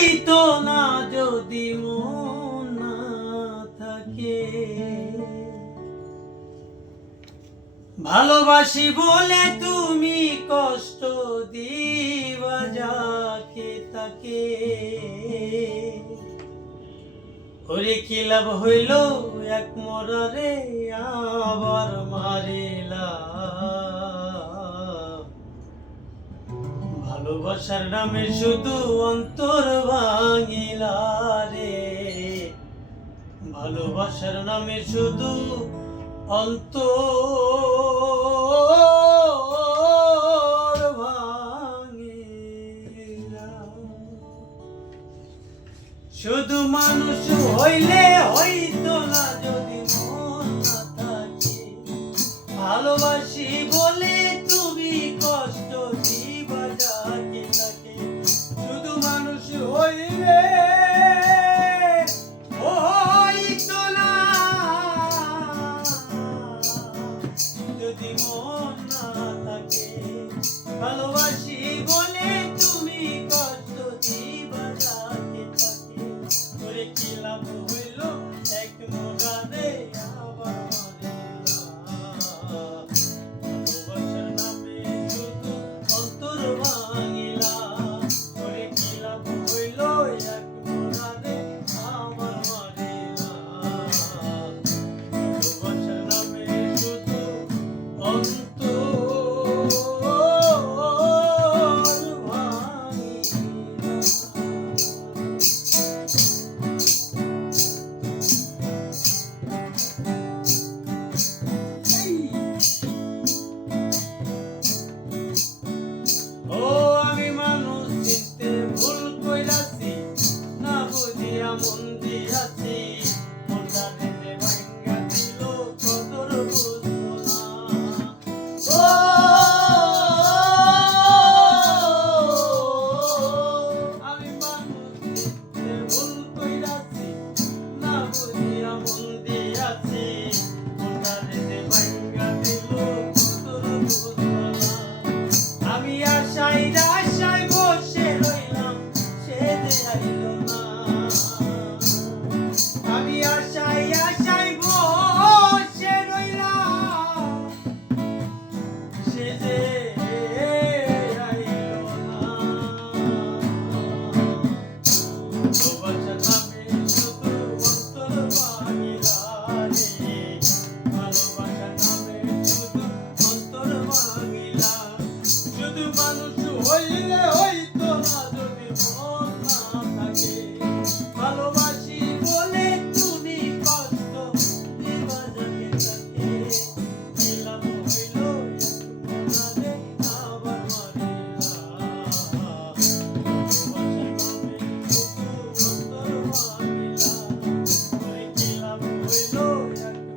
হইতো না যদি মন না থাকে। ভালোবাসি বলে তুমি কষ্ট দিবা যাকে তাকে। ওরে কি লাভ হইল এক মরারে আবার মারিলা। ভালোবাসার নামে শুধু অন্তর ভাঙিলা রে। ভালোবাসার নামে শুধু অন্তর ভাঙিলা। শুধু মানুষ হইলে হইতো না যদি মন না থাকে। ভালোবাসি বলে তুমি কষ্ট দিবা যাকে তাকে। শুধু মানুষ হইলে হইতো না যদি মন না থাকে। ভালোবাসি বলে তুমি কষ্ট দিবা যাকে তাকে। ওরে কি লাভ হইল এক মরারে আবার মারিলা। ভালোবাসার নামে শুধু অন্তর ভাঙিলা। ওরে কি লাভ হইল এক মরারে আবার মারিলা। ভালোবাসার নামে শুধু অন্তর মন দিয়াছি মনটা রেতে ভাঙ্গা দিল কদর বুঝলো না। ও আমি মানুষ চিনতে ভুল কইরাছি না বুঝিয়া মন দিয়াছি মনটা রেতে ভাঙ্গা দিল কদর বুঝলো না। আমি আশায় আশায় বসে রইলাম সে যে আইল না। আমি আশায় আশায় বসে রইলাম সে যে আইল না। ভালোবাসার নামে শুধু অন্তর ভাঙিলা রে। ভালোবাসার নামে শুধু অন্তর ভাঙিলা। শুধু মানুষ হইলে হইতো না যদি মন না থাকে। ভালোবাসি বলে তুমি কষ্ট দিবা যাকে তাকে। কি লাভ হইল মরারে আবার মারিলা। ভালোবাসার নামে শুধু অন্তর ভাঙিলা। ওরে কি লাভ হইল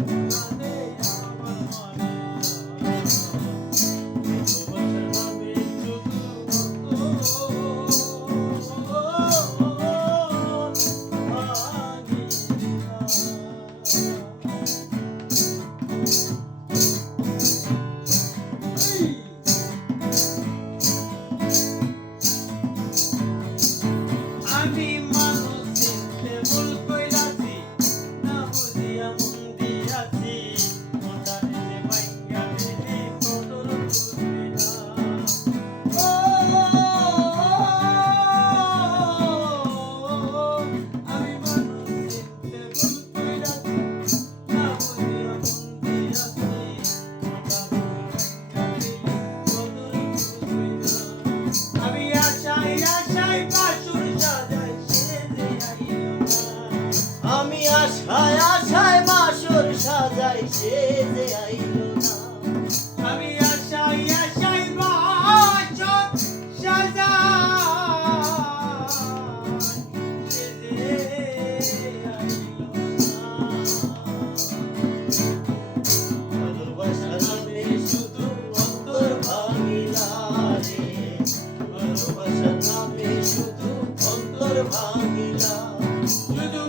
মরারে আবার মারিলা। ভালোবাসার নামে শুধু আমি মানুষ চিনতে ভুল কইরাছি না বুঝিয়া মন দিয়াছি মনটা রেতে ভাঙ্গা দিলি কদর বুঝলি না। ও আমি মানুষ চিনতে ভুল কইরাছি না বুঝিয়া মন দিয়াছি মনটা রেতে ভাঙ্গা দিলি কদর বুঝলি না। আমি আশায় আশায় বাসুর সাজাই সে যে আইল না। আমি আশায় আশায় বাসর সাজাই সে যে আইল না। আমি আশায় আশায় বাসর সাজাই সে যে আইল না। ভালোবাসার নামে শুধু অন্তর ভাঙিলা রে। ভালোবাসার নামে শুধু অন্তর ভাঙিলা। শুধু